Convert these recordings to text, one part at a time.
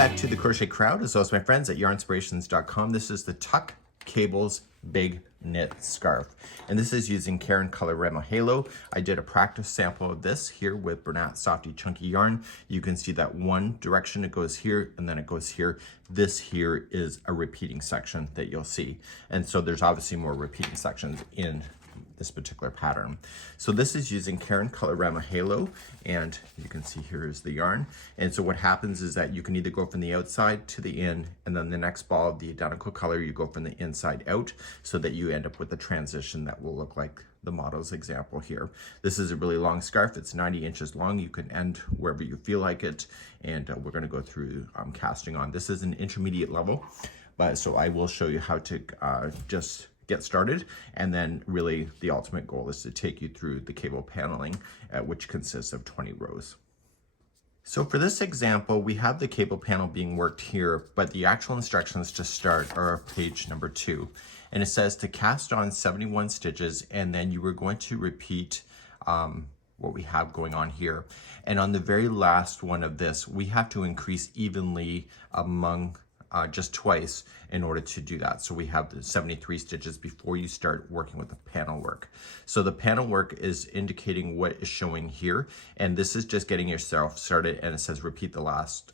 back to the Crochet Crowd, as well as my friends at yarnspirations.com. This is the Tuck Cables Big Knit Scarf, and this is using Caron Colorama Halo. I did a practice sample of this here with Bernat Softy Chunky Yarn. You can see that one direction it goes here, and then it goes here. This here is a repeating section that you'll see, and so there's obviously more repeating sections in this particular pattern. So this is using Caron Colorama Halo, and you can see here is the yarn. And so what happens is that you can either go from the outside to the in, and then the next ball of the identical color, you go from the inside out, so that you end up with a transition that will look like the model's example here. This is a really long scarf. It's 90 inches long. You can end wherever you feel like it. And we're going to go through casting on. This is an intermediate level, but so I will show you how to just get started, and then really the ultimate goal is to take you through the cable paneling, which consists of 20 rows. So for this example, we have the cable panel being worked here, but the actual instructions to start are page number 2, and it says to cast on 71 stitches, and then you are going to repeat what we have going on here. And on the very last one of this, we have to increase evenly among just twice in order to do that. So we have the 73 stitches before you start working with the panel work. So the panel work is indicating what is showing here, and this is just getting yourself started, and it says repeat the last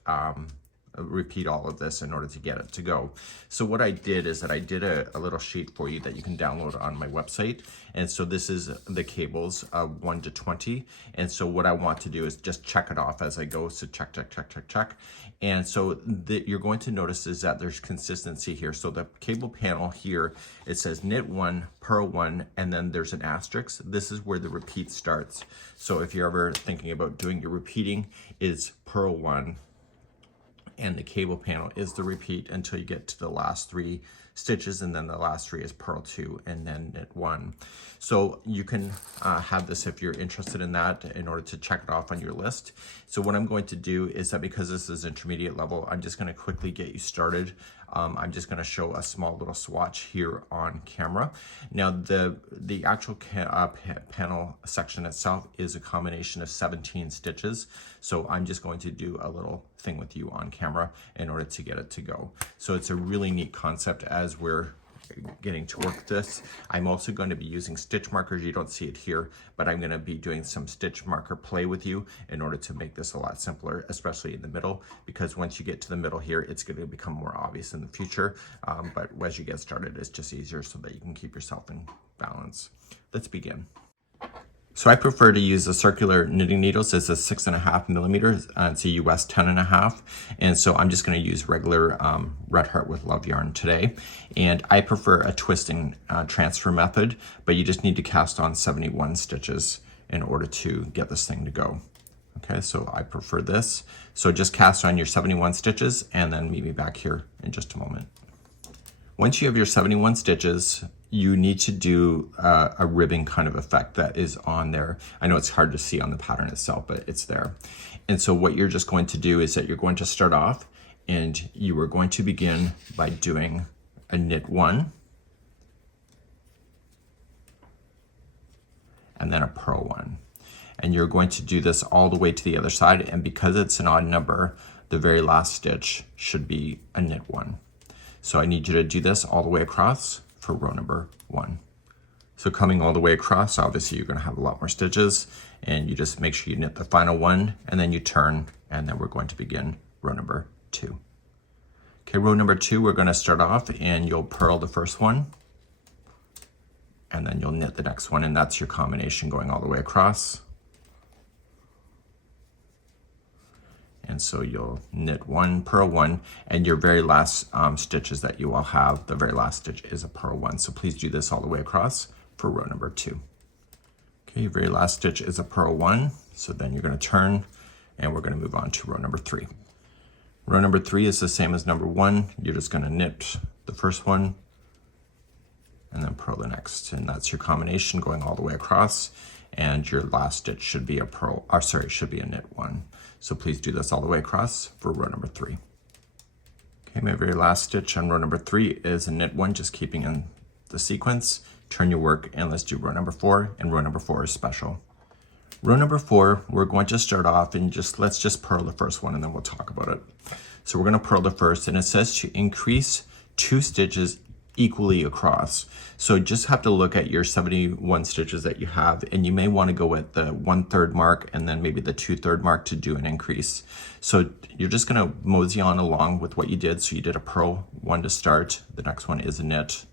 repeat all of this in order to get it to go. So what I did is that I did a little sheet for you that you can download on my website. And so this is the cables of 1 to 20. And so what I want to do is just check it off as I go. So check, check, check, check, check. And so you're going to notice is that there's consistency here. So the cable panel here, it says knit 1, purl 1, and then there's an asterisk. This is where the repeat starts. So if you're ever thinking about doing your repeating, is purl 1, and the cable panel is the repeat until you get to the last 3 stitches, and then the last 3 is purl 2 and then knit 1. So you can have this if you're interested in that in order to check it off on your list. So what I'm going to do is that because this is intermediate level, I'm just going to quickly get you started. I'm just going to show a small little swatch here on camera. Now the actual panel section itself is a combination of 17 stitches. So I'm just going to do a little thing with you on camera in order to get it to go. So it's a really neat concept as we're getting to work this. I'm also going to be using stitch markers. You don't see it here, but I'm going to be doing some stitch marker play with you in order to make this a lot simpler, especially in the middle, because once you get to the middle here, it's going to become more obvious in the future. But as you get started, it's just easier so that you can keep yourself in balance. Let's begin. So I prefer to use the circular knitting needles. It's a 6.5 millimeters. It's a US 10.5. And so I'm just going to use regular Red Heart with Love yarn today. And I prefer a twisting transfer method, but you just need to cast on 71 stitches in order to get this thing to go. Okay, so I prefer this. So just cast on your 71 stitches and then meet me back here in just a moment. Once you have your 71 stitches, you need to do a ribbing kind of effect that is on there. I know it's hard to see on the pattern itself, but it's there. And so what you're just going to do is that you're going to start off, and you are going to begin by doing a knit 1, and then a purl 1. And you're going to do this all the way to the other side, and because it's an odd number, the very last stitch should be a knit 1. So I need you to do this all the way across for row number 1. So coming all the way across, obviously you're going to have a lot more stitches, and you just make sure you knit the final one, and then you turn, and then we're going to begin row number 2. Okay, row number 2, we're going to start off, and you'll purl the first one, and then you'll knit the next one, and that's your combination going all the way across. And so you'll knit 1, purl 1, and your very last stitches that you will have, the very last stitch is a purl 1. So please do this all the way across for row number 2. Okay, your very last stitch is a purl 1. So then you're going to turn, and we're going to move on to row number 3. Row number 3 is the same as number 1. You're just going to knit the first one, and then purl the next. And that's your combination going all the way across. And your last stitch should be a should be a knit 1. So please do this all the way across for row number 3. Okay, my very last stitch on row number 3 is a knit 1, just keeping in the sequence. Turn your work, and let's do row number 4, and row number 4 is special. Row number 4, we're going to start off and let's just purl the first one, and then we'll talk about it. So we're going to purl the first, and it says to increase 2 stitches equally across. So just have to look at your 71 stitches that you have, and you may want to go at the 1/3 mark and then maybe the 2/3 mark to do an increase. So you're just going to mosey on along with what you did. So you did a purl 1 to start, the next one is a knit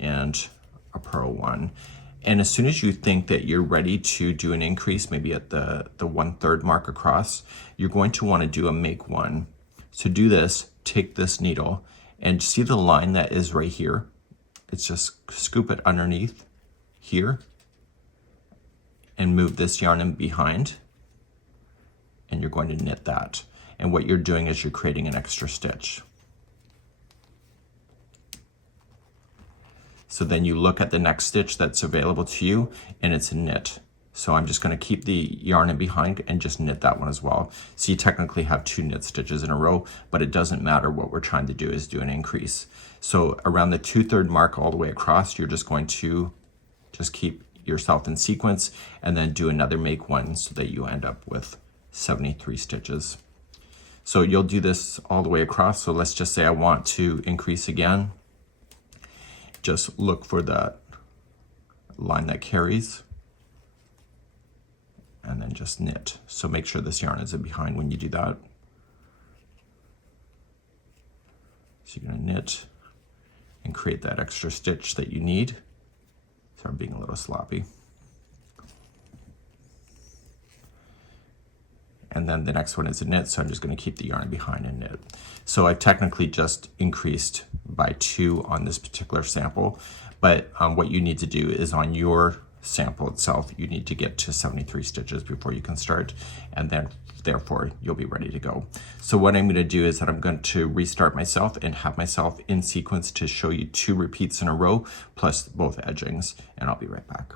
and a purl 1. And as soon as you think that you're ready to do an increase, maybe at the 1/3 mark across, you're going to want to do a make 1. To do this, take this needle and see the line that is right here. It's just scoop it underneath here and move this yarn in behind, and you're going to knit that. And what you're doing is you're creating an extra stitch. So then you look at the next stitch that's available to you, and it's a knit. So I'm just going to keep the yarn in behind and just knit that one as well. So you technically have 2 knit stitches in a row, but it doesn't matter. What we're trying to do is do an increase. So around the 2/3 mark all the way across, you're just going to just keep yourself in sequence and then do another make 1 so that you end up with 73 stitches. So you'll do this all the way across. So let's just say I want to increase again. Just look for that line that carries and then just knit. So make sure this yarn is in behind when you do that. So you're going to knit and create that extra stitch that you need. Sorry, I'm being a little sloppy. And then the next one is a knit, so I'm just going to keep the yarn behind and knit. So I've technically just increased by 2 on this particular sample, but what you need to do is on your sample itself, you need to get to 73 stitches before you can start, and then therefore you'll be ready to go. So what I'm going to do is that I'm going to restart myself and have myself in sequence to show you 2 repeats in a row plus both edgings, and I'll be right back.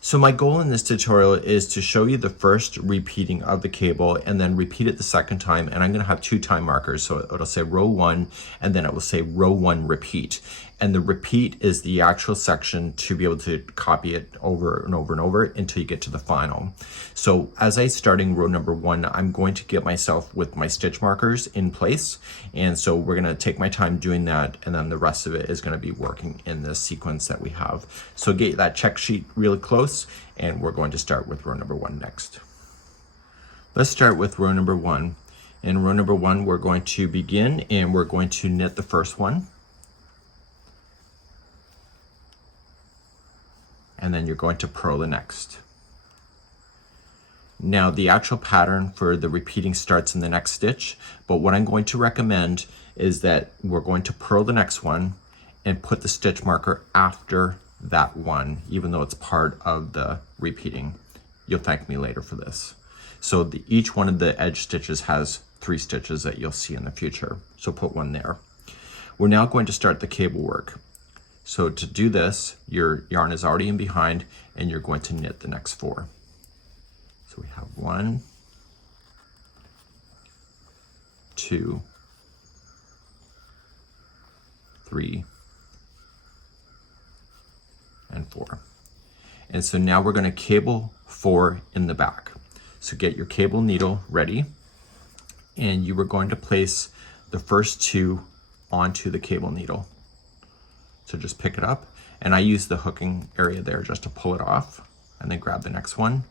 So my goal in this tutorial is to show you the first repeating of the cable and then repeat it the second time, and I'm going to have 2 time markers. So it'll say row 1 and then it will say row 1 repeat. And the repeat is the actual section to be able to copy it over and over and over until you get to the final. So as I starting row number 1, I'm going to get myself with my stitch markers in place. And so we're going to take my time doing that, and then the rest of it is going to be working in the sequence that we have. So get that check sheet really close, and we're going to start with row number 1 next. Let's start with row number 1. In row number 1, we're going to begin and we're going to knit the first one. And then you're going to purl the next. Now the actual pattern for the repeating starts in the next stitch, but what I'm going to recommend is that we're going to purl the next one and put the stitch marker after that one, even though it's part of the repeating. You'll thank me later for this. So each one of the edge stitches has 3 stitches that you'll see in the future. So put 1 there. We're now going to start the cable work. So to do this, your yarn is already in behind and you're going to knit the next 4. So we have 1, 2, 3, and 4. And so now we're going to cable 4 in the back. So get your cable needle ready, and you are going to place the first 2 onto the cable needle. So just pick it up, and I use the hooking area there just to pull it off, and then grab the next one.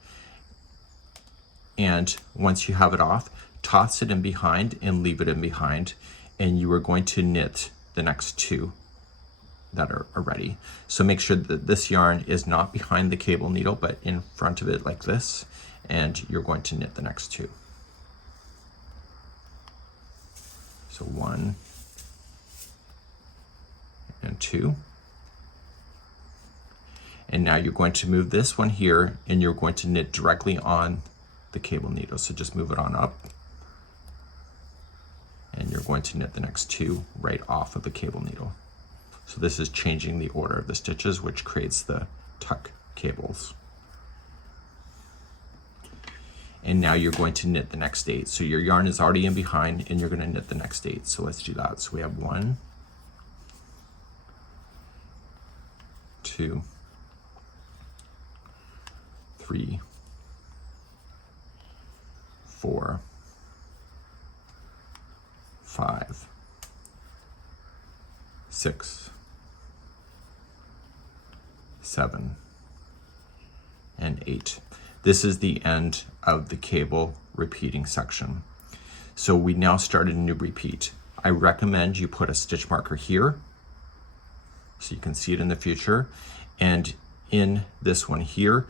And once you have it off, toss it in behind and leave it in behind, and you are going to knit the next 2 that are ready. So make sure that this yarn is not behind the cable needle, but in front of it like this, and you're going to knit the next 2. So 1 and 2. And now you're going to move this one here, and you're going to knit directly on the cable needle. So just move it on up, and you're going to knit the next 2 right off of the cable needle. So this is changing the order of the stitches, which creates the tuck cables. And now you're going to knit the next 8. So your yarn is already in behind, and you're going to knit the next 8. So let's do that. So we have 1, 2, 3, 4, 6, 7, and 8. This is the end of the cable repeating section. So we now start a new repeat. I recommend you put a stitch marker here so you can see it in the future. And in this one here,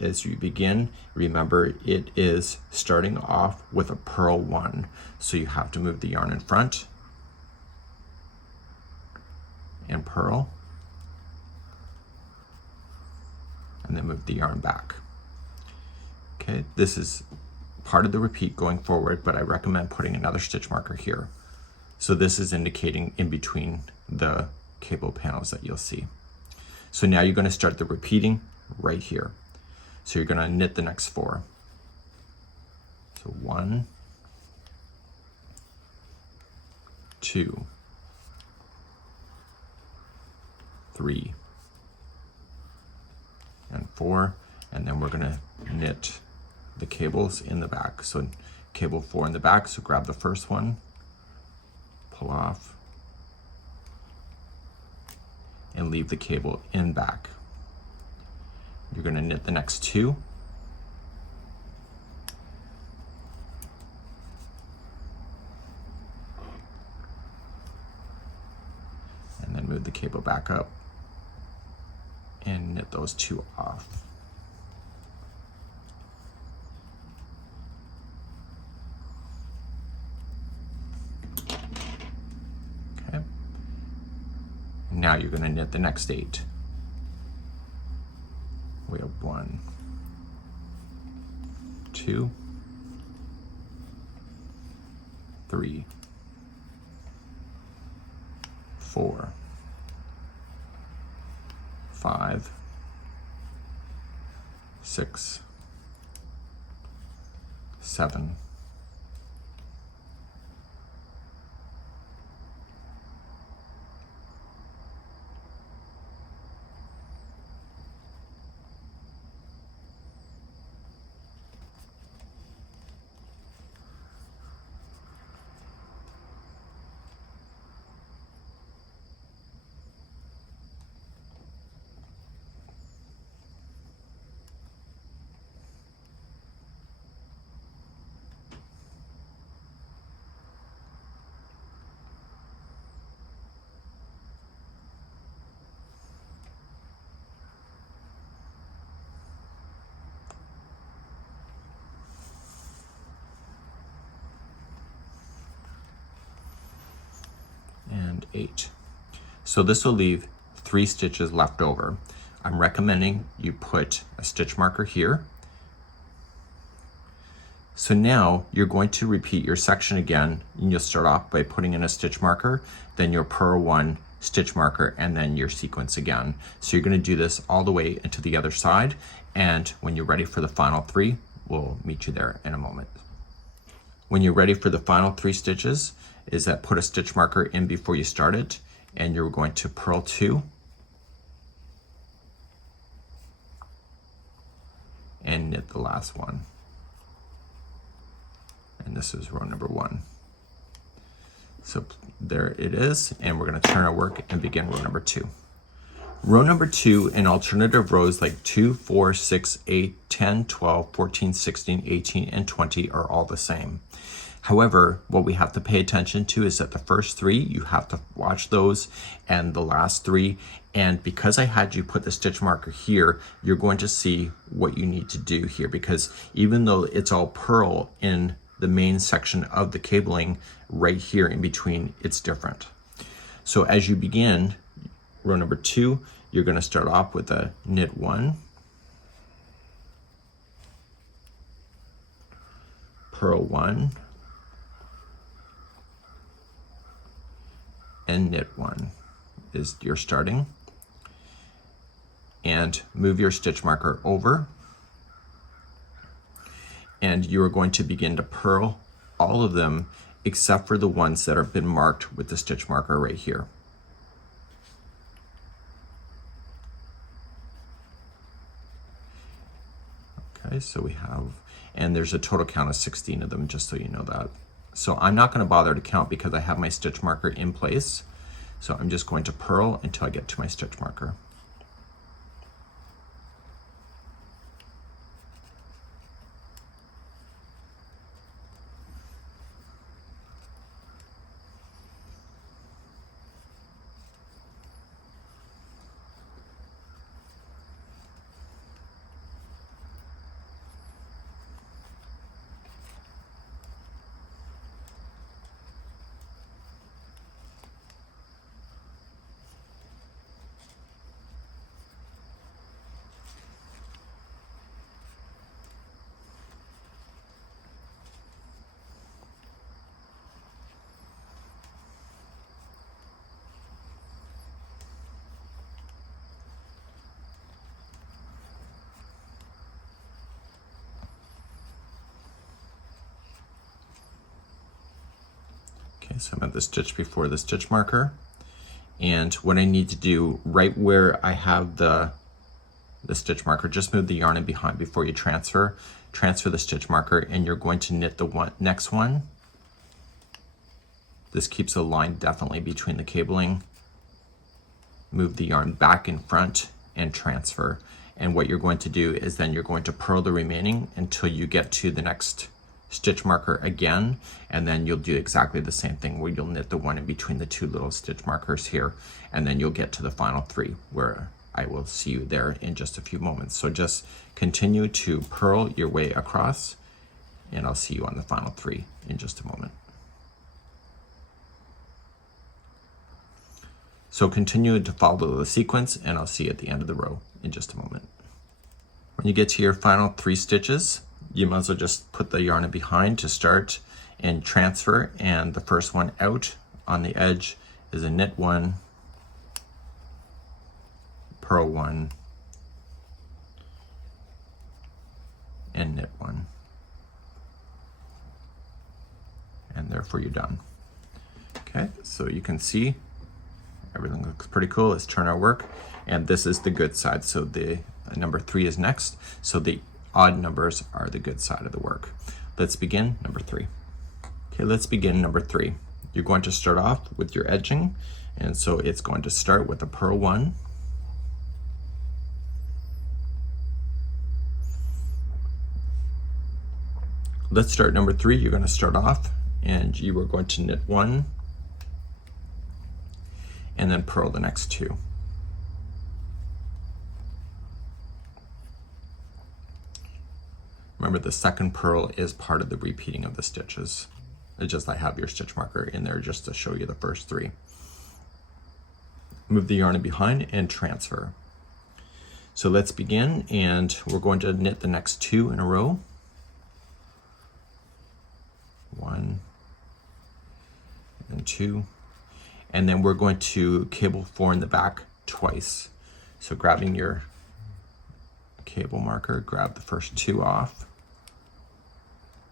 as you begin, remember it is starting off with a purl 1. So you have to move the yarn in front and purl, and then move the yarn back. Okay, this is part of the repeat going forward, but I recommend putting another stitch marker here. So this is indicating in between the cable panels that you'll see. So now you're going to start the repeating right here. So you're going to knit the next 4. So 1, 2, 3, and 4, and then we're going to knit the cables in the back. So cable 4 in the back, so grab the first one, pull off, and leave the cable in back. You're going to knit the next 2, and then move the cable back up and knit those 2 off. Okay. Now you're going to knit the next 8. We have 1, 2, 3, 4, 5, 6, 7, 8. So this will leave 3 stitches left over. I'm recommending you put a stitch marker here. So now you're going to repeat your section again, and you'll start off by putting in a stitch marker, then your purl 1 stitch marker, and then your sequence again. So you're going to do this all the way into the other side, and when you're ready for the final 3, we'll meet you there in a moment. When you're ready for the final 3 stitches, is that put a stitch marker in before you start it, and you're going to purl 2 and knit the last one. And this is row number 1. So there it is, and we're going to turn our work and begin row number 2. Row number 2 and alternative rows like 2, 4, 6, 8, 10, 12, 14, 16, 18, and 20 are all the same. However, what we have to pay attention to is that the first 3, you have to watch those, and the last 3. And because I had you put the stitch marker here, you're going to see what you need to do here, because even though it's all purl in the main section of the cabling, right here in between, it's different. So as you begin row number 2, you're going to start off with a knit 1, purl 1, and knit 1 is your starting, and move your stitch marker over, and you are going to begin to purl all of them except for the ones that have been marked with the stitch marker right here. Okay, so we have, and there's a total count of 16 of them, just so you know that. So I'm not going to bother to count because I have my stitch marker in place. So I'm just going to purl until I get to my stitch marker. Okay, so I'm at the stitch before the stitch marker. And what I need to do right where I have the stitch marker, just move the yarn in behind before you transfer the stitch marker, and you're going to knit the next one. This keeps a line definitely between the cabling. Move the yarn back in front and transfer. And what you're going to do is then you're going to purl the remaining until you get to the next stitch marker again, and then you'll do exactly the same thing where you'll knit the one in between the two little stitch markers here, and then you'll get to the final three where I will see you there in just a few moments. So just continue to purl your way across, and I'll see you on the final three in just a moment. So continue to follow the sequence, and I'll see you at the end of the row in just a moment. When you get to your final 3 stitches, you might as well just put the yarn in behind to start and transfer, and the first one out on the edge is a knit 1, purl 1, and knit 1. And therefore you're done. Okay, so you can see everything looks pretty cool. Let's turn our work, and this is the good side. So the number 3 is next. So the odd numbers are the good side of the work. Let's begin number 3. Okay, let's begin number 3. You're going to start off with your edging, and so it's going to start with a purl 1, let's start number 3. You're going to start off and you are going to knit 1 and then purl the next 2. Remember, the second purl is part of the repeating of the stitches. It's just I have your stitch marker in there just to show you the first 3. Move the yarn in behind and transfer. So let's begin, and we're going to knit the next 2 in a row. 1 and 2, and then we're going to cable 4 in the back twice. So grabbing your cable marker, grab the first 2 off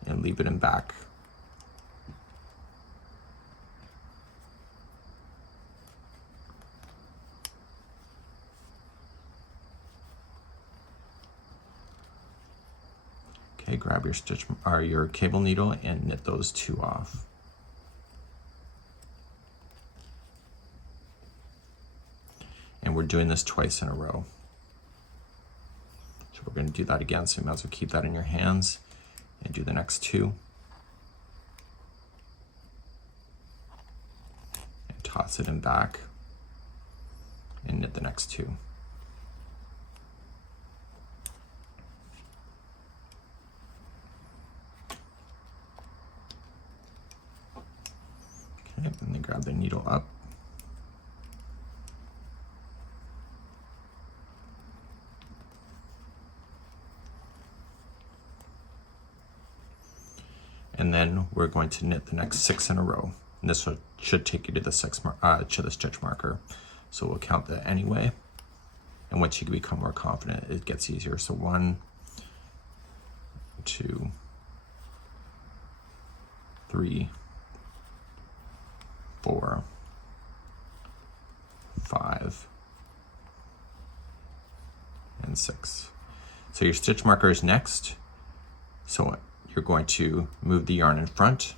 and leave it in back. Okay, grab your stitch or your cable needle and knit those 2 off. And we're doing this twice in a row. So we're going to do that again, so you might as well keep that in your hands and do the next 2. And toss it in back and knit the next 2. Okay, and then grab the needle up. And then we're going to knit the next 6 in a row. And this should take you to the stitch marker. So we'll count that anyway. And once you become more confident, it gets easier. So 1, 2, 3, 4, 5, and 6. So your stitch marker is next. So you're going to move the yarn in front,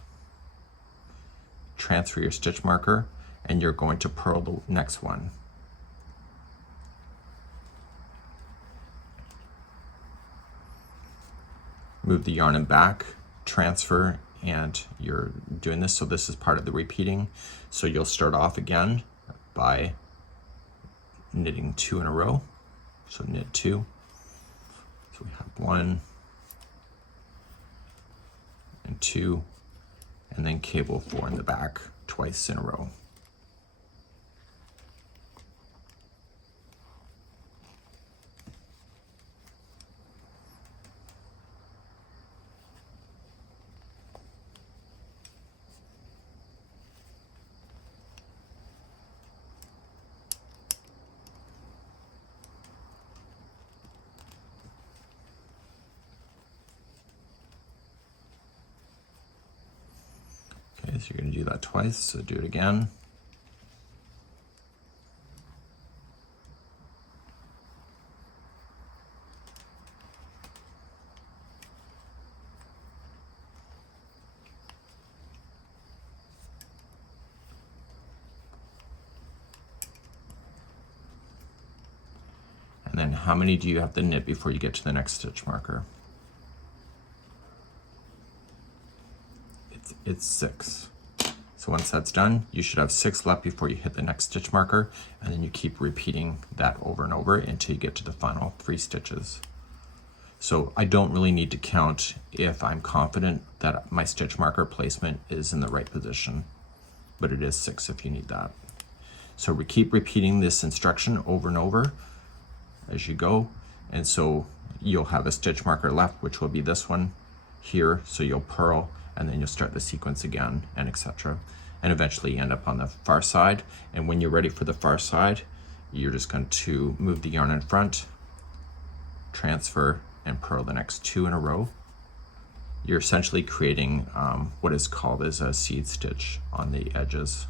transfer your stitch marker, and you're going to purl the next one. Move the yarn in back, transfer, and you're doing this, so this is part of the repeating. So you'll start off again by knitting 2 in a row. So knit 2. So we have 1 and 2, and then cable 4 in the back twice in a row. Okay, so you're going to do that twice, so do it again. And then how many do you have to knit before you get to the next stitch marker? It's 6. So once that's done, you should have 6 left before you hit the next stitch marker, and then you keep repeating that over and over until you get to the final 3 stitches. So I don't really need to count if I'm confident that my stitch marker placement is in the right position, but it is 6 if you need that. So we keep repeating this instruction over and over as you go, and so you'll have a stitch marker left, which will be this one here, so you'll purl, and then you'll start the sequence again, and etc. And eventually you end up on the far side, and when you're ready for the far side, you're just going to move the yarn in front, transfer, and purl the next 2 in a row. You're essentially creating what is called as a seed stitch on the edges.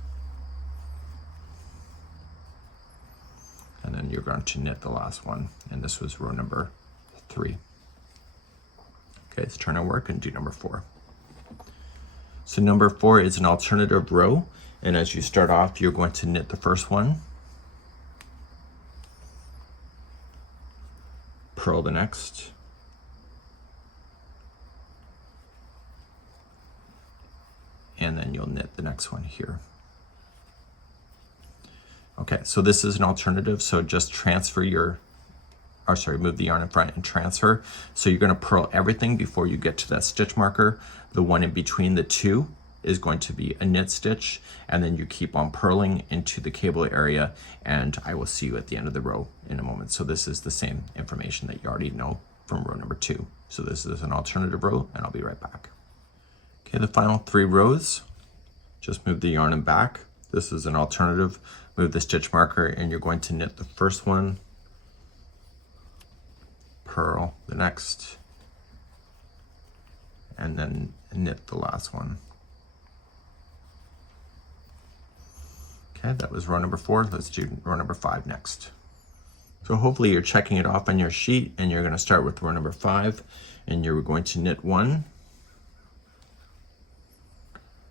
And then you're going to knit the last one, and this was row number 3. Okay, let's turn our work and do number 4. So number 4 is an alternative row, and as you start off, you're going to knit the first one, purl the next, and then you'll knit the next one here. Okay, so this is an alternative, so just transfer move the yarn in front and transfer. So you're going to purl everything before you get to that stitch marker. The one in between the 2 is going to be a knit stitch, and then you keep on purling into the cable area, and I will see you at the end of the row in a moment. So this is the same information that you already know from row number 2. So this is an alternative row, and I'll be right back. Okay, the final 3 rows, just move the yarn in back. This is an alternative. Move the stitch marker, and you're going to knit the first one, purl the next, and then knit the last one. Okay, that was row number 4. Let's do row number 5 next. So hopefully you're checking it off on your sheet, and you're going to start with row number 5, and you're going to knit 1,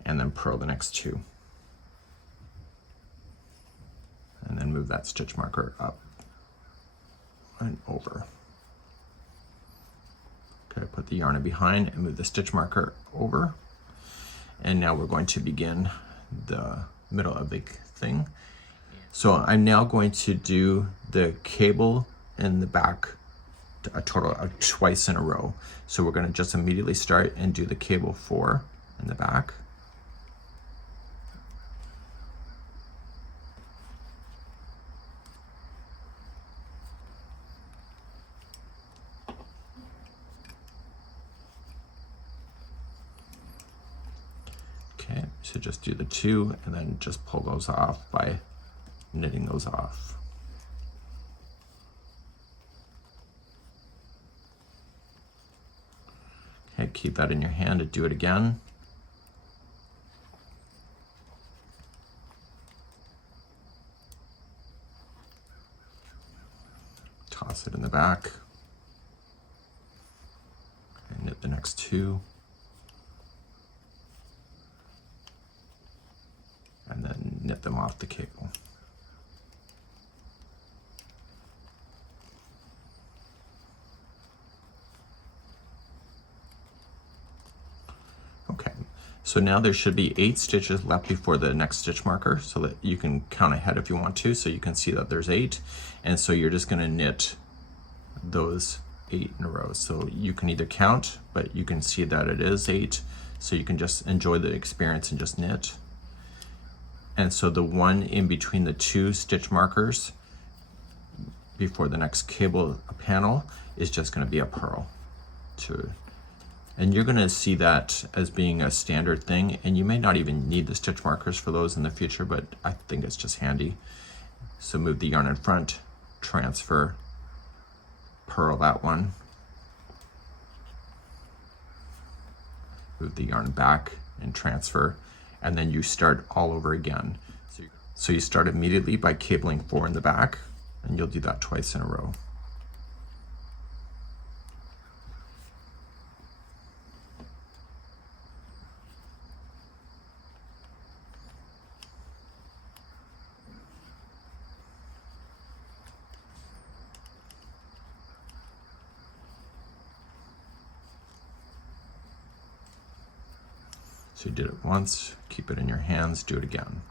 and then purl the next 2. And then move that stitch marker up and over. Okay, put the yarn in behind and move the stitch marker over. And now we're going to begin the middle of the thing. So I'm now going to do the cable in the back a total of twice in a row. So we're going to just immediately start and do the cable 4 in the back. Okay, so just do the 2 and then just pull those off by knitting those off. Okay, keep that in your hand and do it again. Toss it in the back. And knit the next 2. And then knit knit them off the cable. Okay, so now there should be 8 stitches left before the next stitch marker, so that you can count ahead if you want to, so you can see that there's 8. And so you're just going to knit those 8 in a row. So you can either count, but you can see that it is 8, so you can just enjoy the experience and just knit. And so the one in between the 2 stitch markers before the next cable panel is just going to be a purl. And you're going to see that as being a standard thing, and you may not even need the stitch markers for those in the future, but I think it's just handy. So move the yarn in front, transfer, purl that one, move the yarn back and transfer, and then you start all over again. So you start immediately by cabling 4 in the back, and you'll do that twice in a row. So you did it once, keep it in your hands, do it again.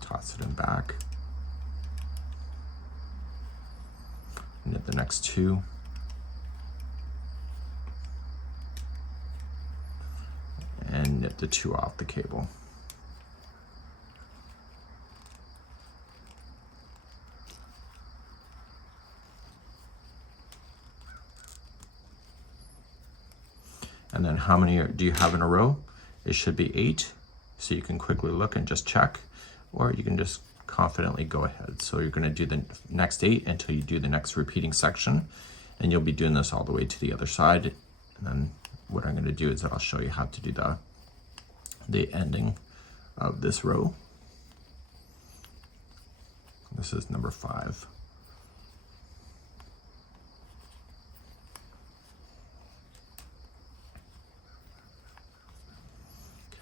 Toss it in back. Knit the next 2. And knit the 2 off the cable. And then how many do you have in a row? It should be 8, so you can quickly look and just check, or you can just confidently go ahead. So you're going to do the next 8 until you do the next repeating section, and you'll be doing this all the way to the other side. And then what I'm going to do is I'll show you how to do the ending of this row. This is number 5.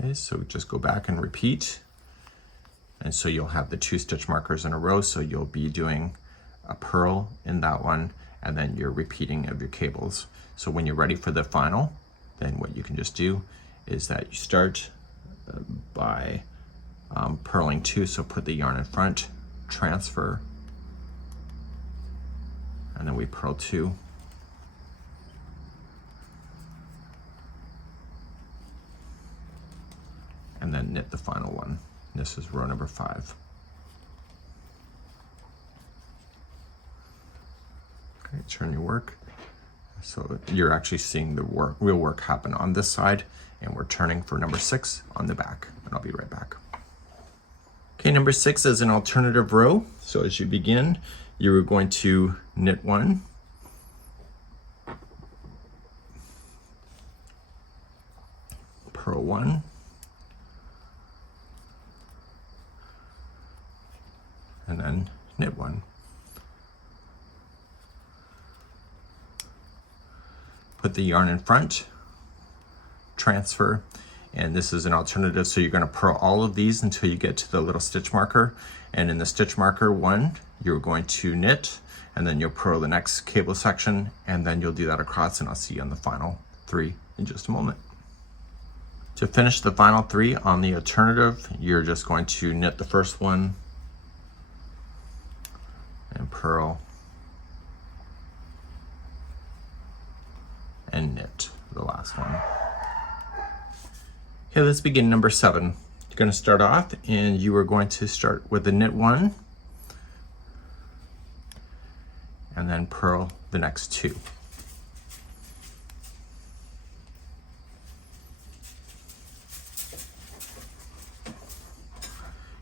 Okay, so just go back and repeat. And so you'll have the 2 stitch markers in a row, so you'll be doing a purl in that one, and then you're repeating of your cables. So when you're ready for the final, then what you can just do is that you start by purling 2, so put the yarn in front, transfer, and then we purl 2. And then knit the final one. This is row number 5. Okay, turn your work. So you're actually seeing the real work happen on this side, and we're turning for number 6 on the back, and I'll be right back. Okay, number 6 is an alternative row. So as you begin, you're going to knit 1, purl 1, and then knit 1. Put the yarn in front, transfer, and this is an alternative, so you're going to purl all of these until you get to the little stitch marker, and in the stitch marker 1 you're going to knit, and then you'll purl the next cable section, and then you'll do that across, and I'll see you on the final 3 in just a moment. To finish the final 3 on the alternative, you're just going to knit the first one and purl and knit the last one. Okay, let's begin number 7. You're going to start off, and you are going to start with the knit 1 and then purl the next 2.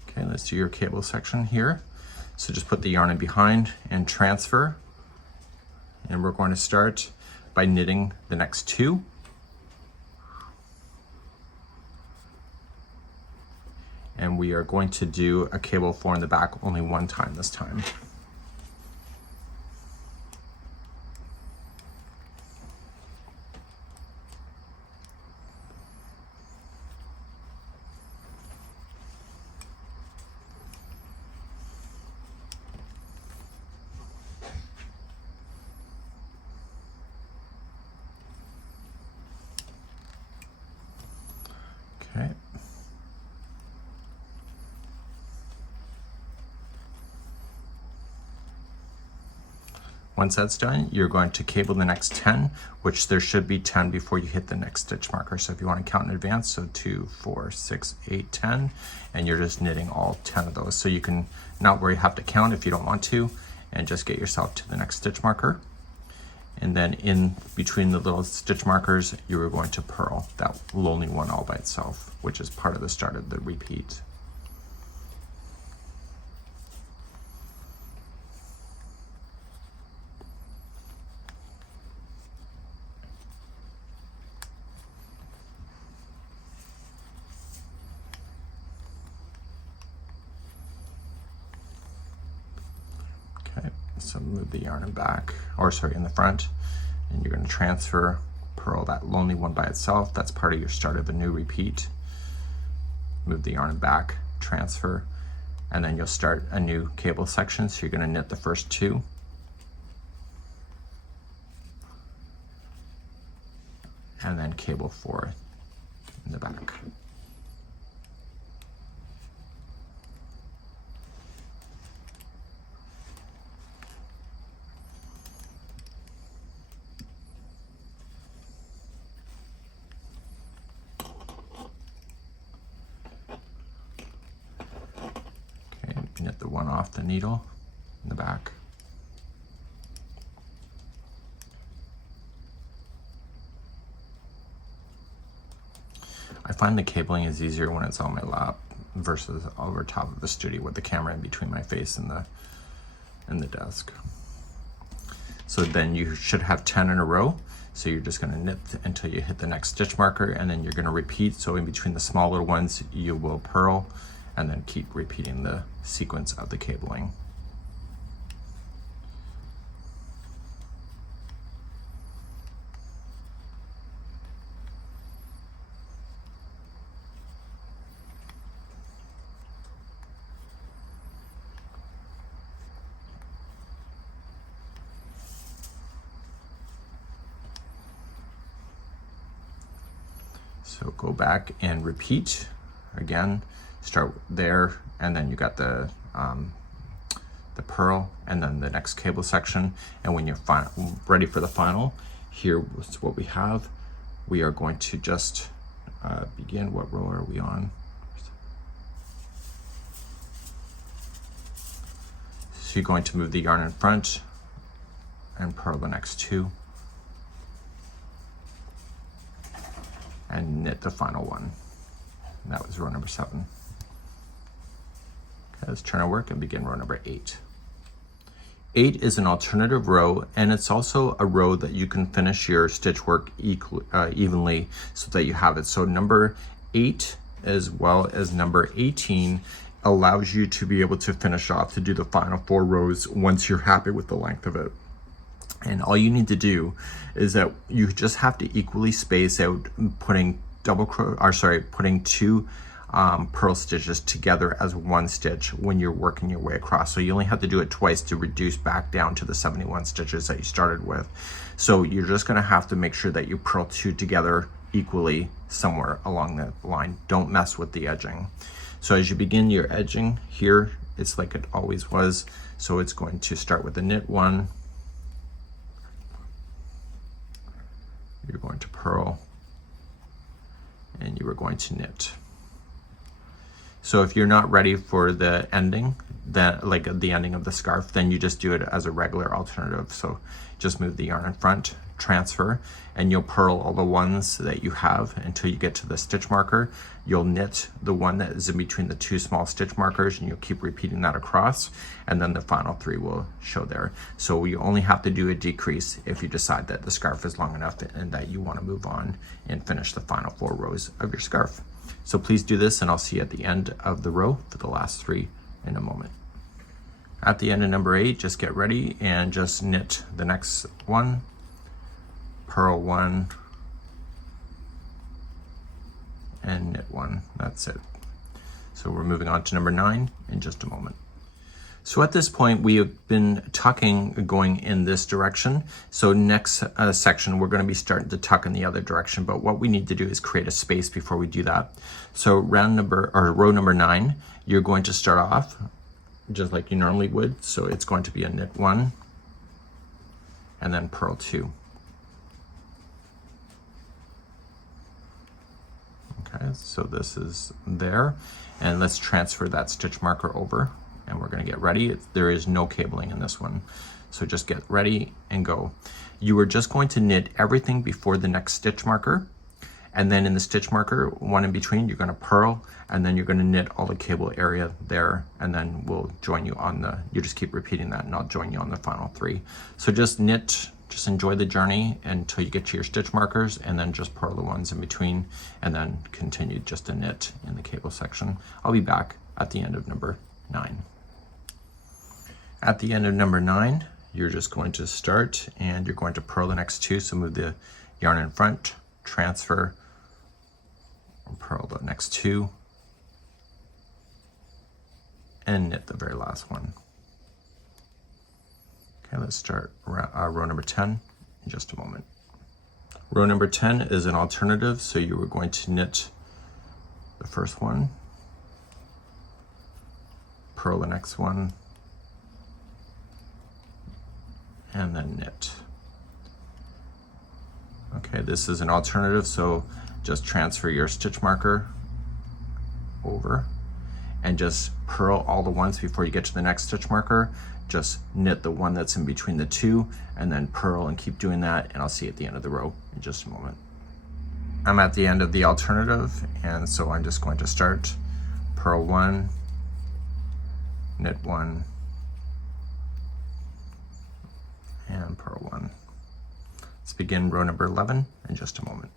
Okay, let's do your cable section here. So just put the yarn in behind and transfer, and we're going to start by knitting the next 2. And we are going to do a cable 4 in the back only 1 time this time. Once that's done, you're going to cable the next 10, which there should be 10 before you hit the next stitch marker. So if you want to count in advance, so 2, 4, 6, 8, 10, and you're just knitting all 10 of those. So you can not worry, have to count if you don't want to, and just get yourself to the next stitch marker. And then in between the little stitch markers, you are going to purl that lonely one all by itself, which is part of the start of the repeat. Okay, so move the yarn in back, or sorry, in the front, and you're going to transfer, purl that lonely one by itself. That's part of your start of a new repeat. Move the yarn back, transfer, and then you'll start a new cable section. So you're going to knit the first 2. And then cable 4 in the back. Knit the one off the needle in the back. I find the cabling is easier when it's on my lap versus over top of the studio with the camera in between my face and the desk. So then you should have 10 in a row. So you're just going to knit until you hit the next stitch marker, and then you're going to repeat. So in between the small little ones, you will purl, and then keep repeating the sequence of the cabling. So go back and repeat again. Start there, and then you got the purl, and then the next cable section. And when you're ready for the final, here is what we have. We are going to just begin. What row are we on? So you're going to move the yarn in front and purl the next 2, and knit the final one. And that was row number 7. Okay, let's turn our work and begin row number 8. 8 is an alternative row, and it's also a row that you can finish your stitch work evenly so that you have it. So number 8 as well as number 18 allows you to be able to finish off to do the final 4 rows once you're happy with the length of it. And all you need to do is that you just have to equally space out putting putting 2 purl stitches together as one stitch when you're working your way across. So you only have to do it twice to reduce back down to the 71 stitches that you started with. So you're just going to have to make sure that you purl 2 together equally somewhere along the line. Don't mess with the edging. So as you begin your edging here, it's like it always was. So it's going to start with a knit 1. You're going to purl, and you are going to knit. So if you're not ready for the ending, like the ending of the scarf, then you just do it as a regular alternative. So just move the yarn in front, transfer, and you'll purl all the ones that you have until you get to the stitch marker. You'll knit the one that is in between the 2 small stitch markers, and you'll keep repeating that across, and then the final 3 will show there. So you only have to do a decrease if you decide that the scarf is long enough and that you want to move on and finish the final 4 rows of your scarf. So please do this, and I'll see you at the end of the row for the last 3 in a moment. At the end of number 8, just get ready and just knit the next one, purl 1, and knit 1. That's it. So we're moving on to number 9 in just a moment. So at this point, we have been tucking going in this direction. So next section, we're going to be starting to tuck in the other direction. But what we need to do is create a space before we do that. So row number 9, you're going to start off just like you normally would. So it's going to be a knit 1, and then purl 2. Okay, so this is there, and let's transfer that stitch marker over, and we're going to get ready. There is no cabling in this one, so just get ready and go. You are just going to knit everything before the next stitch marker, and then in the stitch marker, one in between, you're going to purl, and then you're going to knit all the cable area there, and then we'll join you on the, you just keep repeating that, and I'll join you on the final 3. So just knit, just enjoy the journey until you get to your stitch markers, and then just purl the ones in between, and then continue just to knit in the cable section. I'll be back at the end of number 9. At the end of number 9, you're just going to start, and you're going to purl the next 2, so move the yarn in front, transfer, purl the next 2, and knit the very last one. Okay, let's start row number 10 in just a moment. Row number 10 is an alternative, so you were going to knit the first one, purl the next one, and then knit. Okay, this is an alternative, so just transfer your stitch marker over and just purl all the ones before you get to the next stitch marker. Just knit the one that's in between the 2, and then purl, and keep doing that, and I'll see you at the end of the row in just a moment. I'm at the end of the alternative, and so I'm just going to start, purl 1, knit 1, and purl 1. Let's begin row number 11 in just a moment.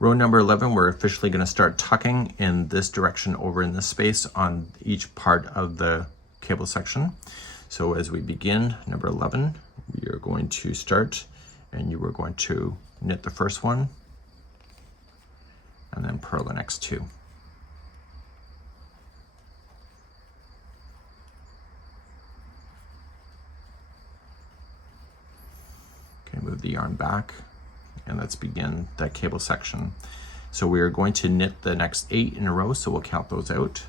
Row number 11, we're officially going to start tucking in this direction over in this space on each part of the cable section. So as we begin number 11, we are going to start, and you are going to knit the first one and then purl the next 2. Okay, move the yarn back, and let's begin that cable section. So we are going to knit the next 8 in a row, so we'll count those out.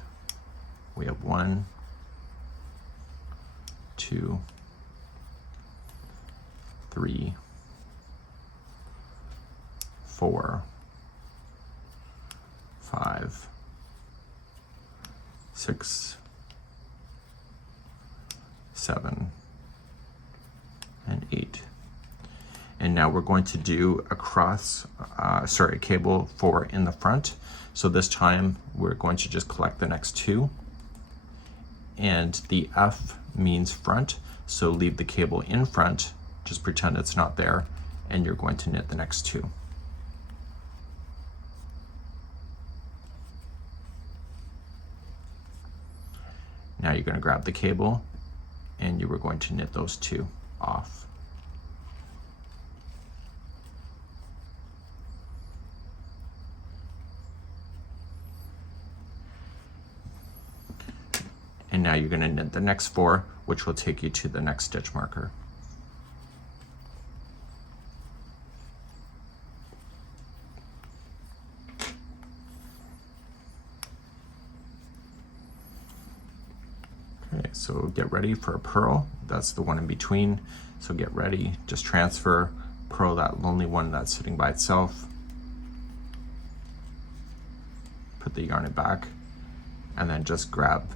We have 1, 2, 3, 4, 5, 6, 7, and 8. And now we're going to do a cable 4 in the front. So this time we're going to just collect the next 2, and the F means front, so leave the cable in front, just pretend it's not there, and you're going to knit the next 2. Now you're going to grab the cable, and you are going to knit those 2 off. And now you're going to knit the next 4, which will take you to the next stitch marker. Okay, so get ready for a purl. That's the one in between. So get ready, just transfer, purl that lonely one that's sitting by itself. Put the yarn back, and then just grab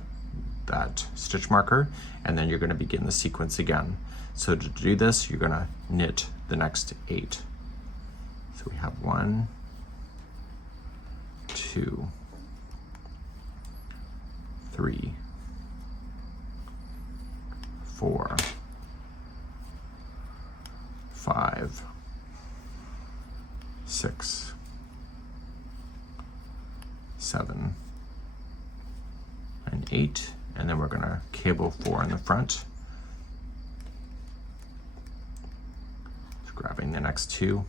that stitch marker, and then you're going to begin the sequence again. So to do this, you're going to knit the next 8. So we have 1, 2, 3, 4, 5, 6, 7, and 8. And then we're going to cable 4 in the front. Just grabbing the next 2.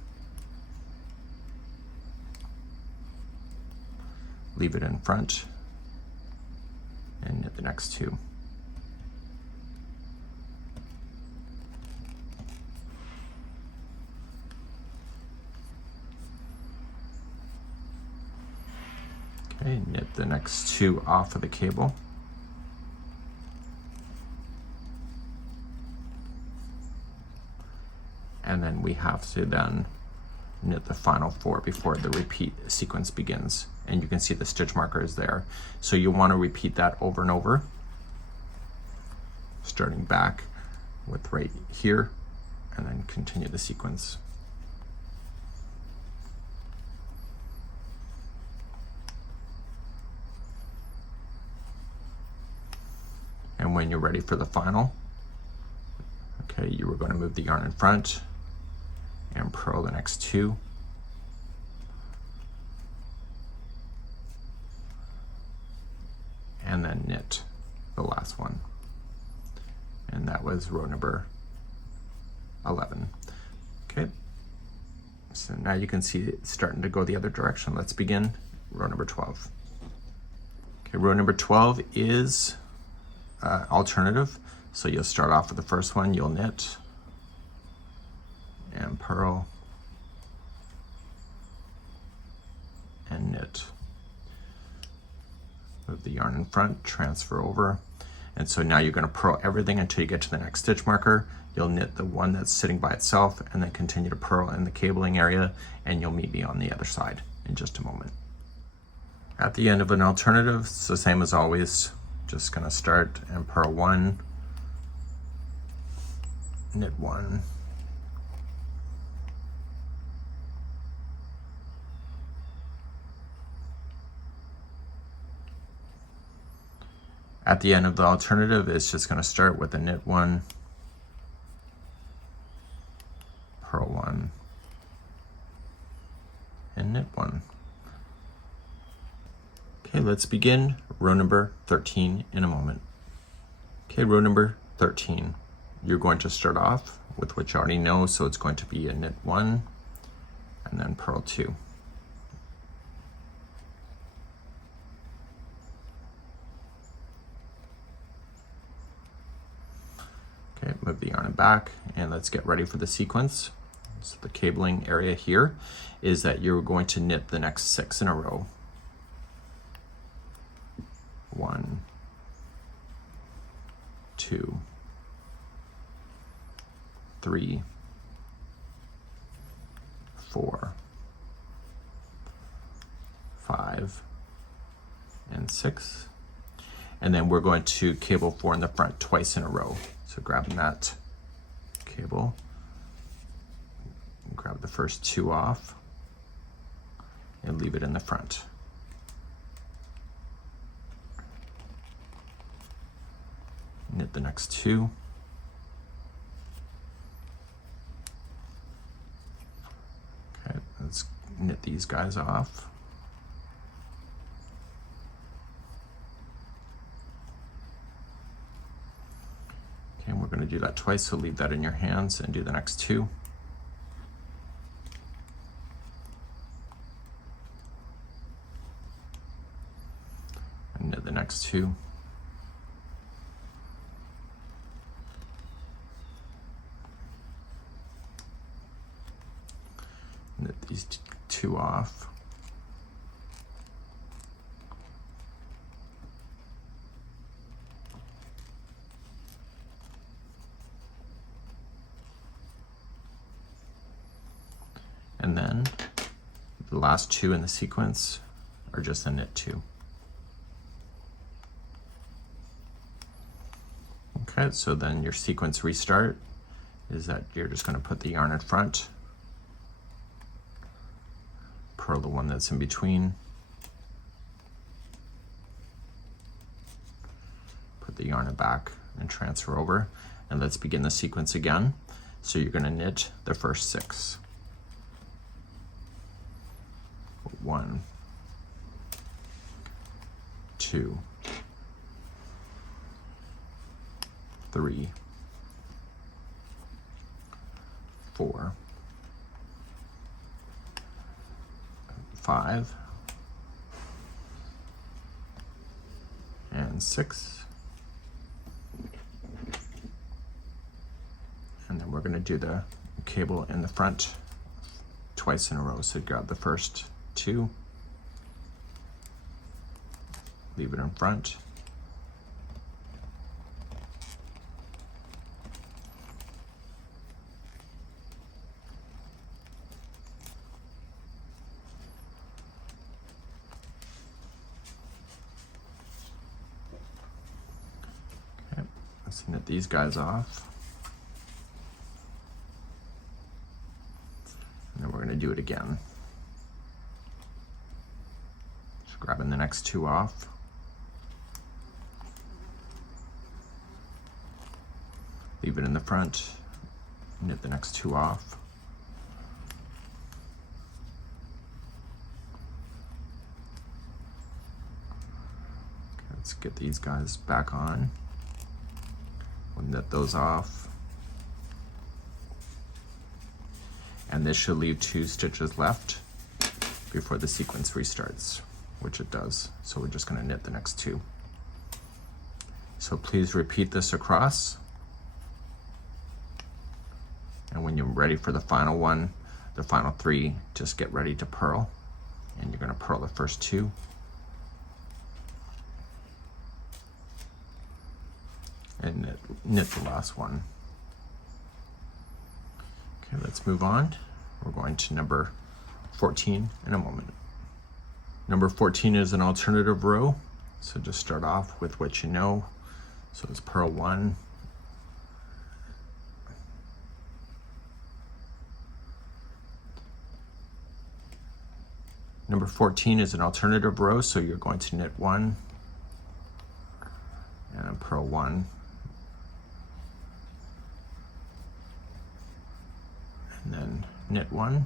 Leave it in front and knit the next 2. Okay, knit the next 2 off of the cable. and then we have to then knit the final 4 before the repeat sequence begins. And you can see the stitch marker is there. So you want to repeat that over and over, starting back with right here, and then continue the sequence. And when you're ready for the final, okay, you are going to move the yarn in front and purl the next 2. And then knit the last one. And that was row number 11. Okay, so now you can see it starting to go the other direction. Let's begin row number 12. Okay, row number 12 is alternative. So you'll start off with the first one, you'll knit and purl and knit. Move the yarn in front, transfer over. And so now you're going to purl everything until you get to the next stitch marker. You'll knit the one that's sitting by itself and then continue to purl in the cabling area, and you'll meet me on the other side in just a moment. At the end of an alternative, it's the same as always. Just going to start and purl 1, knit 1, at the end of the alternative, it's just going to start with a knit 1, purl 1, and knit 1. Okay, let's begin row number 13 in a moment. Okay, row number 13. You're going to start off with what you already know, so it's going to be a knit 1 and then purl 2. Okay, move the yarn back and let's get ready for the sequence. So the cabling area here is that you're going to knit the next 6 in a row. 1, 2, 3, 4, 5, and 6. And then we're going to cable 4 in the front twice in a row. So grabbing that cable, grab the first 2 off and leave it in the front. Knit the next 2. Okay, let's knit these guys off. Okay, and we're going to do that twice, so leave that in your hands and do the next 2. And knit the next 2. Knit these 2 off. And then the last 2 in the sequence are just a knit 2. Okay, so then your sequence restart is that you're just going to put the yarn in front, purl the one that's in between, put the yarn back and transfer over, and let's begin the sequence again. So you're going to knit the first 6. 1, 2, 3, 4, 5, and 6. And then we're going to do the cable in the front twice in a row. So grab the first 2, leave it in front, Let's knit these guys off. And then we're going to do it again. Just grabbing the next two off. Leave it in the front, knit the next two off. Okay, let's get these guys back on. We'll knit those off. And this should leave 2 stitches left before the sequence restarts, which it does. So we're just going to knit the next 2. So please repeat this across. And when you're ready for the final one, the final 3, just get ready to purl. And you're going to purl the first 2. And knit the last one. Okay, let's move on. We're going to number 14 in a moment. Number 14 is an alternative row. So just start off with what you know. So it's purl 1. Number 14 is an alternative row, so you're going to knit 1 and purl 1. And then knit 1.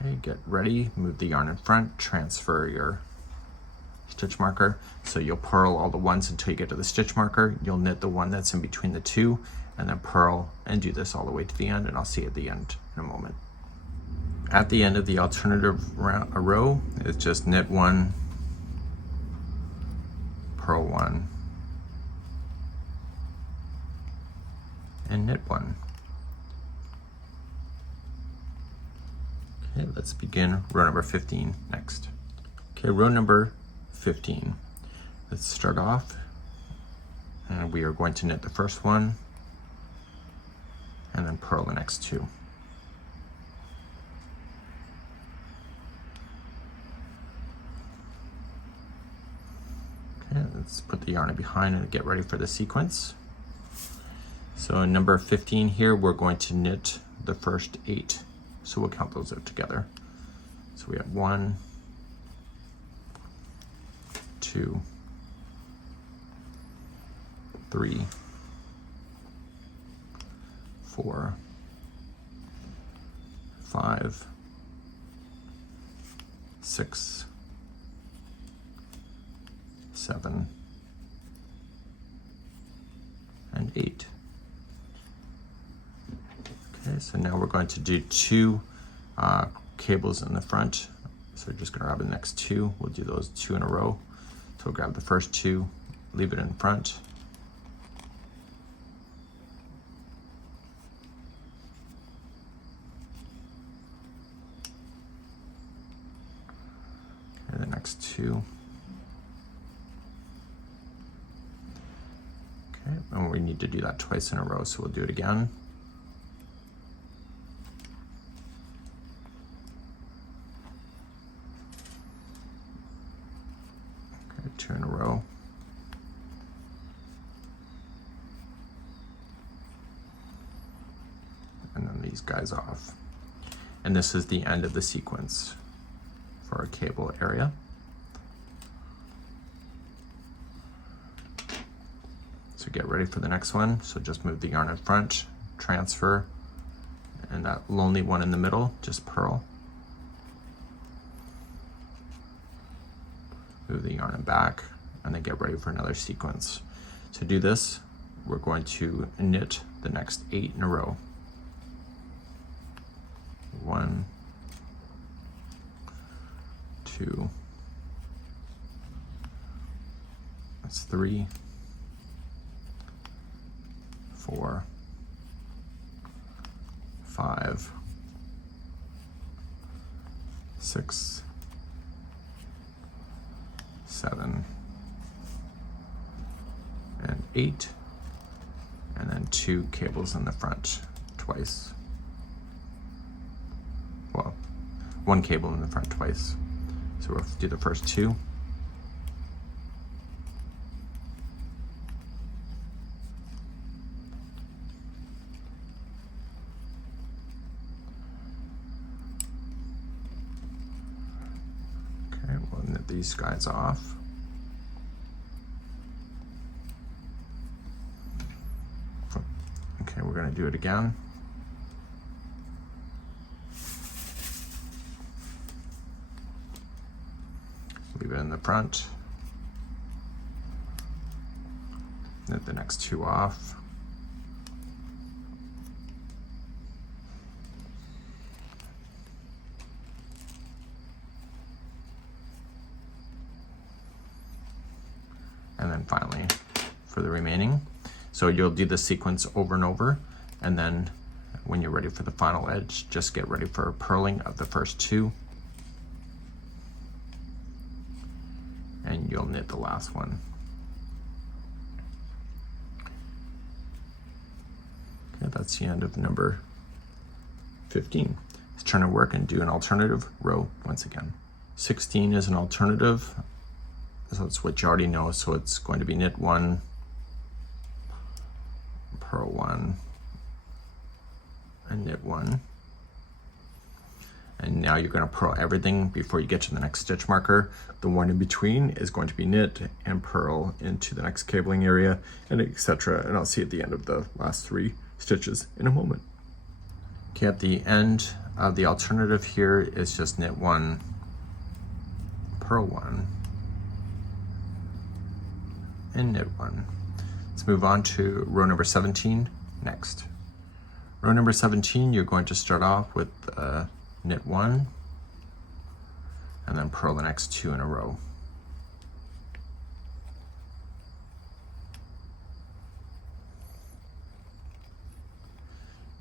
Okay, get ready, move the yarn in front, transfer your stitch marker. So you'll purl all the ones until you get to the stitch marker. You'll knit the one that's in between the 2 and then purl and do this all the way to the end, and I'll see you at the end in a moment. At the end of the alternative row, it's just knit 1, purl 1, and knit 1. Okay, let's begin row number 15 next. Okay, row number 15. Let's start off, and we are going to knit the first one, and then purl the next 2. Okay, let's put the yarn behind and get ready for the sequence. So in number 15 here, we're going to knit the first 8. So we'll count those out together. So we have 1, 2, 3, 4, 5, 6, 7, and 8. Okay, so now we're going to do 2 cables in the front. So we're just going to grab the next 2. We'll do those 2 in a row. So we'll grab the first 2, leave it in front. And the next 2. Okay, and we need to do that twice in a row, so we'll do it again. Okay, 2 in a row. And then these guys off. And this is the end of the sequence for our cable area. So get ready for the next one. So just move the yarn in front, transfer, and that lonely one in the middle, just purl. Move the yarn in back, and then get ready for another sequence. To do this, we're going to knit the next 8 in a row. 1, 2, that's 3, 4, 5, 6, 7, and 8, and then 2 cables in the front twice. Well, 1 cable in the front twice. So we'll do the first 2. these guys off. Okay, we're going to do it again. Leave it in the front. Knit the next two off. And then finally for the remaining. So you'll do the sequence over and over, and then when you're ready for the final edge, just get ready for purling of the first two, and you'll knit the last one. Okay, that's the end of number 15. Let's turn to work and do an alternative row once again. 16 is an alternative, so it's what you already know. So it's going to be knit one, purl one, and knit one. And now you're going to purl everything before you get to the next stitch marker. The one in between is going to be knit and purl into the next cabling area, and etc. And I'll see at the end of the last 3 stitches in a moment. Okay, at the end of the alternative here is just knit one, purl one, and knit one. Let's move on to row number 17 next. Row number 17, you're going to start off with knit one, and then purl the next 2 in a row.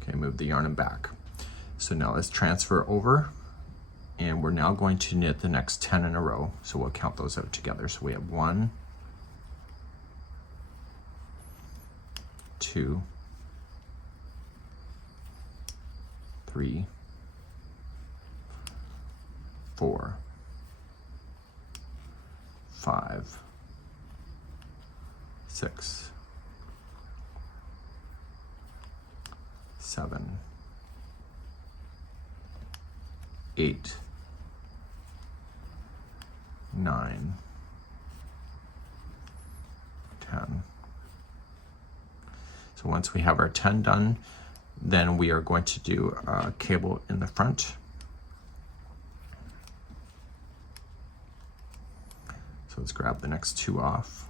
Okay, move the yarn and back. So now let's transfer over, and we're now going to knit the next 10 in a row. So we'll count those out together. So we have 1, 2, 3, 4, 5, 6, 7, 8, 9, 10. So once we have our 10 done, then we are going to do a cable in the front. So let's grab the next 2 off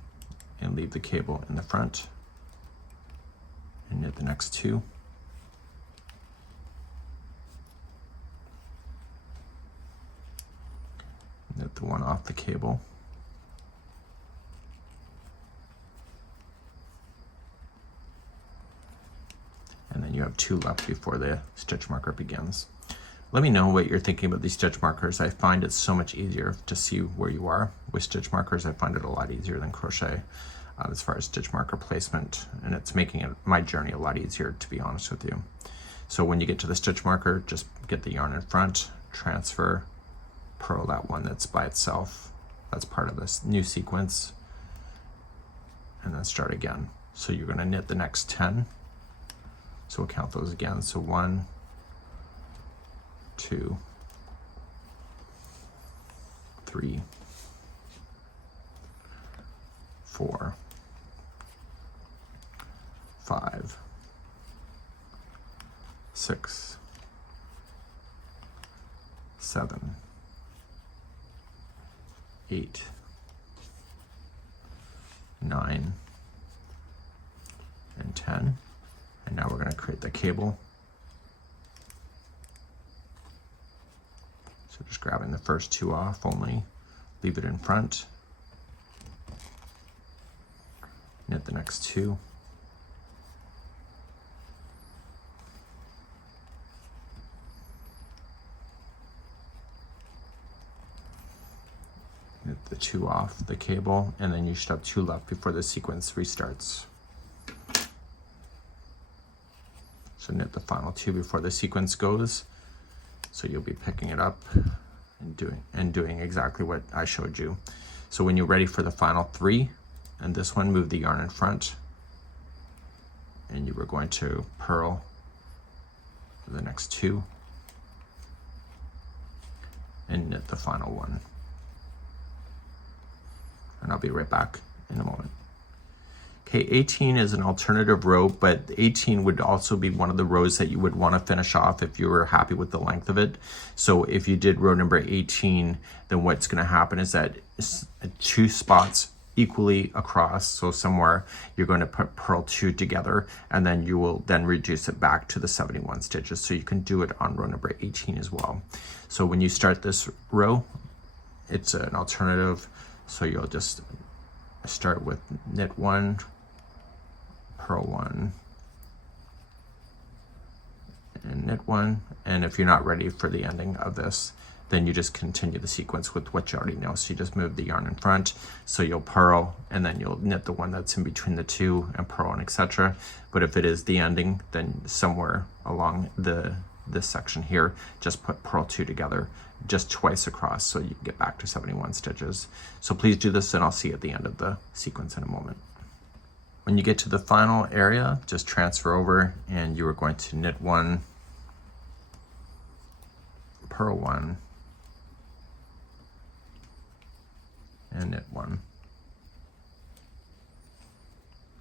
and leave the cable in the front and knit the next 2. Knit the one off the cable. And then you have 2 left before the stitch marker begins. Let me know what you're thinking about these stitch markers. I find it so much easier to see where you are with stitch markers. I find it a lot easier than crochet as far as stitch marker placement, and it's making my journey a lot easier, to be honest with you. So when you get to the stitch marker, just get the yarn in front, transfer, purl that one that's by itself. That's part of this new sequence, and then start again. So you're going to knit the next 10. So we'll count those again. So 1, 2, 3, 4, 5, 6, 7, 8, 9, and 10. And now we're going to create the cable. So just grabbing the first 2 off only, leave it in front, knit the next 2, knit the 2 off the cable, and then you should have 2 left before the sequence restarts. So knit the final 2 before the sequence goes. So you'll be picking it up and doing exactly what I showed you. So when you're ready for the final 3, and this one, move the yarn in front, and you were going to purl the next 2 and knit the final 1. and I'll be right back in a moment. Okay, 18 is an alternative row, but 18 would also be one of the rows that you would want to finish off if you were happy with the length of it. So if you did row number 18, then what's going to happen is that 2 spots equally across, so somewhere you're going to put purl 2 together, and then you will then reduce it back to the 71 stitches. So you can do it on row number 18 as well. So when you start this row, it's an alternative, so you'll just start with knit 1, purl 1, and knit 1. And if you're not ready for the ending of this, then you just continue the sequence with what you already know. So you just move the yarn in front, so you'll purl, and then you'll knit the one that's in between the 2 and purl, and etc. But if it is the ending, then somewhere along this section here, just put purl 2 together just twice across, so you can get back to 71 stitches. So please do this, and I'll see you at the end of the sequence in a moment. When you get to the final area, just transfer over, and you are going to knit 1, purl 1, and knit 1.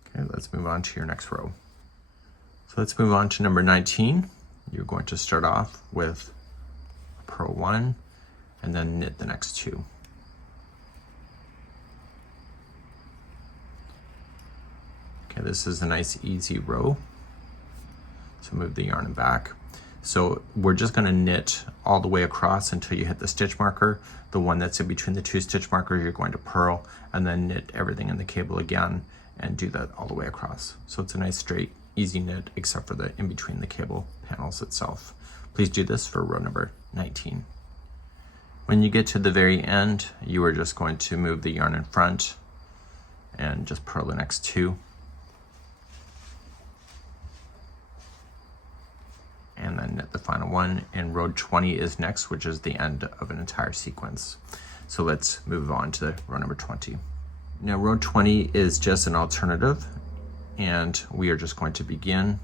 Okay, let's move on to your next row. So let's move on to number 19. You're going to start off with purl 1 and then knit the next 2. Okay, this is a nice easy row. So move the yarn back. So we're just going to knit all the way across until you hit the stitch marker. The one that's in between the 2 stitch markers, you're going to purl and then knit everything in the cable again and do that all the way across. So it's a nice straight easy knit, except for the in between the cable panels itself. Please do this for row number 19. When you get to the very end, you are just going to move the yarn in front and just purl the next 2. And then knit the final one, and row 20 is next, which is the end of an entire sequence. So let's move on to row number 20. Now row 20 is just an alternative, and we are just going to begin,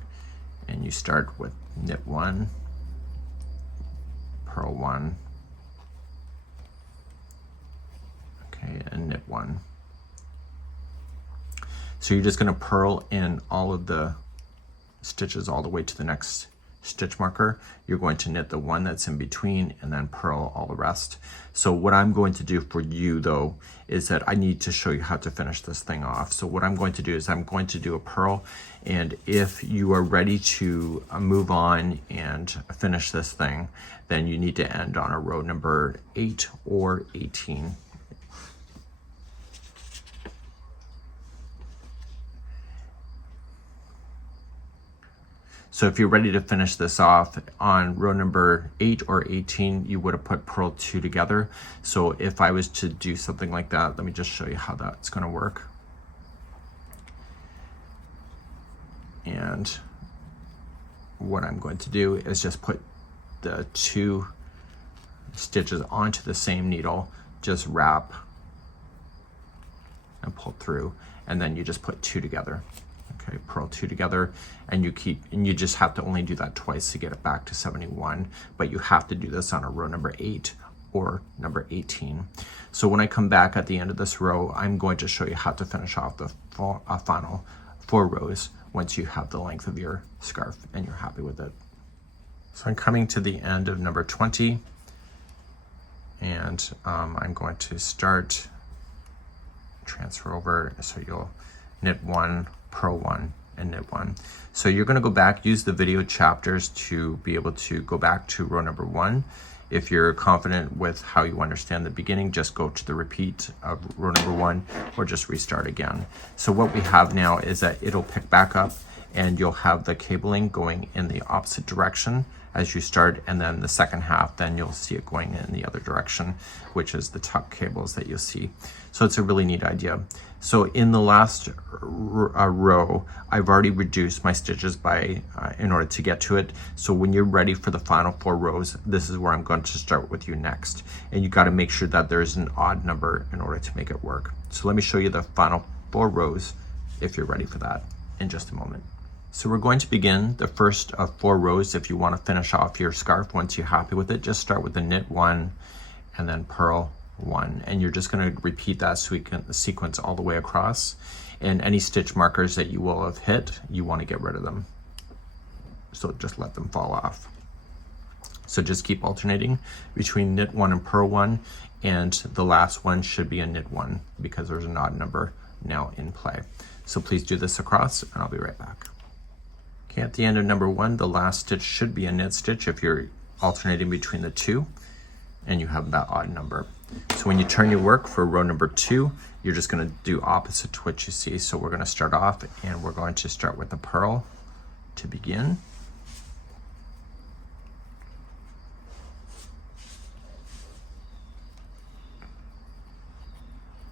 and you start with knit 1, purl 1, okay, and knit 1. So you're just going to purl in all of the stitches all the way to the next stitch marker. You're going to knit the one that's in between and then purl all the rest. So what I'm going to do for you though is that I need to show you how to finish this thing off. So what I'm going to do is I'm going to do a purl, and if you are ready to move on and finish this thing, then you need to end on a row number 8 or 18. So if you're ready to finish this off on row number 8 or 18, you would have put purl 2 together. So if I was to do something like that, let me just show you how that's going to work. And what I'm going to do is just put the 2 stitches onto the same needle, just wrap and pull through, and then you just put 2 together. Okay, purl 2 together, and you just have to only do that twice to get it back to 71, but you have to do this on a row number 8 or number 18. So when I come back at the end of this row, I'm going to show you how to finish off the final 4 rows once you have the length of your scarf and you're happy with it. So I'm coming to the end of number 20, and I'm going to start, transfer over, so you'll knit 1, purl 1, and knit 1. So you're going to go back, use the video chapters to be able to go back to row number 1. If you're confident with how you understand the beginning, just go to the repeat of row number 1 or just restart again. So what we have now is that it'll pick back up, and you'll have the cabling going in the opposite direction as you start, and then the second half, then you'll see it going in the other direction, which is the tuck cables that you'll see. So it's a really neat idea. So in the last row, I've already reduced my stitches by in order to get to it. So when you're ready for the final 4 rows, this is where I'm going to start with you next. And you got to make sure that there's an odd number in order to make it work. So let me show you the final 4 rows if you're ready for that in just a moment. So we're going to begin the first of 4 rows. If you want to finish off your scarf once you're happy with it, just start with the knit 1 and then purl 1, and you're just going to repeat that sequence all the way across. And any stitch markers that you will have hit, you want to get rid of them, so just let them fall off. So just keep alternating between knit 1 and purl 1, and the last one should be a knit 1 because there's an odd number now in play. So please do this across, and I'll be right back. Okay, at the end of number 1, the last stitch should be a knit stitch if you're alternating between the two and you have that odd number. So when you turn your work for row number 2, you're just going to do opposite to what you see. So we're going to start off, and we're going to start with the purl to begin.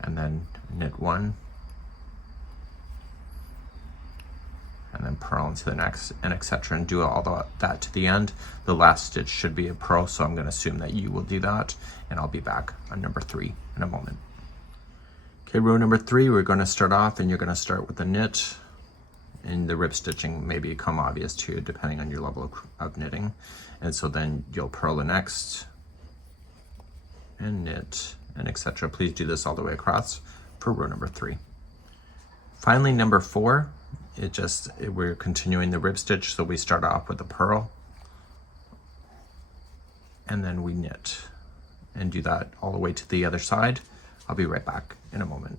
And then knit 1, and then purl into the next, and etc., and do all that to the end. The last stitch should be a purl, so I'm going to assume that you will do that, and I'll be back on number 3 in a moment. Okay, row number 3, we're going to start off, and you're going to start with the knit, and the rib stitching may become obvious to you depending on your level of knitting. And so then you'll purl the next, and knit, and etc. Please do this all the way across for row number 3. Finally, number 4, we're continuing the rib stitch, so we start off with the purl, and then we knit, and do that all the way to the other side. I'll be right back in a moment.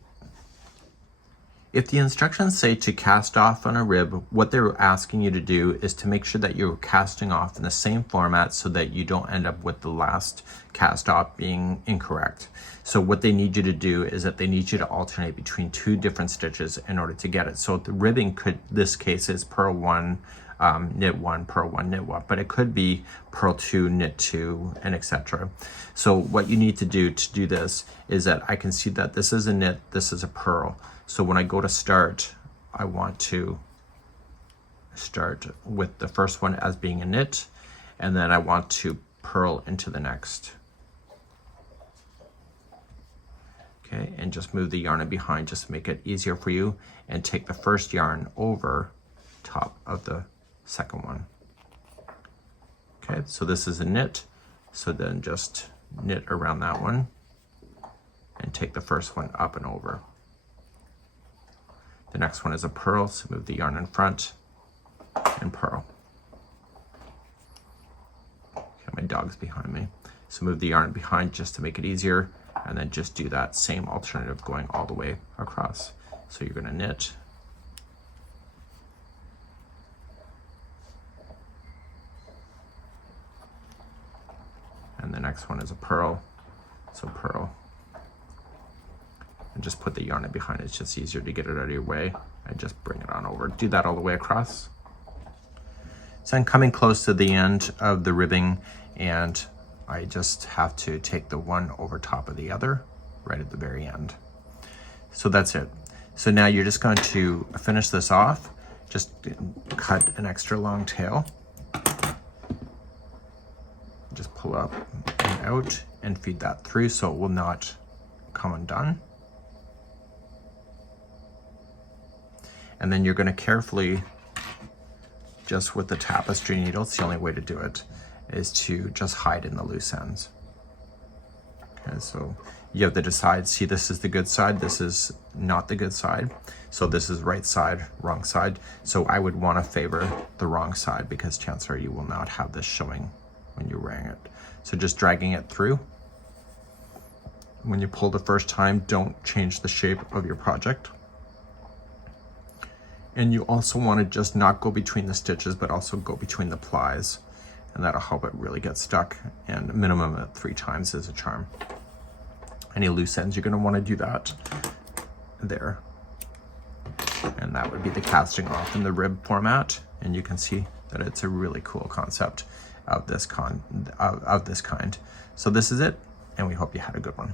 If the instructions say to cast off on a rib, what they're asking you to do is to make sure that you're casting off in the same format so that you don't end up with the last cast off being incorrect. So what they need you to do is that they need you to alternate between 2 different stitches in order to get it. So the ribbing this case is purl 1, knit 1, purl 1, knit 1, but it could be purl 2, knit 2, and etc. So what you need to do this is that I can see that this is a knit, this is a purl. So when I go to start, I want to start with the first one as being a knit, and then I want to purl into the next. Okay, and just move the yarn in behind just to make it easier for you, and take the first yarn over top of the second one. Okay, so this is a knit, so then just knit around that one and take the first one up and over. The next one is a purl, so move the yarn in front and purl. Okay, my dog's behind me. So move the yarn behind just to make it easier, and then just do that same alternative going all the way across. So you're gonna knit, and the next one is a purl, so purl, and just put the yarn in behind. It's just easier to get it out of your way, and just bring it on over. Do that all the way across. So I'm coming close to the end of the ribbing, and I just have to take the one over top of the other right at the very end. So that's it. So now you're just going to finish this off. Just cut an extra long tail. Just pull up and out and feed that through so it will not come undone. And then you're going to carefully, just with the tapestry needle, it's the only way to do it, is to just hide in the loose ends. Okay, so you have to decide, see, this is the good side, this is not the good side. So this is right side, wrong side. So I would want to favor the wrong side because chances are you will not have this showing when you're wearing it. So just dragging it through. When you pull the first time, don't change the shape of your project. And you also want to just not go between the stitches, but also go between the plies. And that'll help it really get stuck. And a minimum of 3 times is a charm. Any loose ends, you're going to want to do that there. And that would be the casting off in the rib format. And you can see that it's a really cool concept of this kind. So this is it, and we hope you had a good one.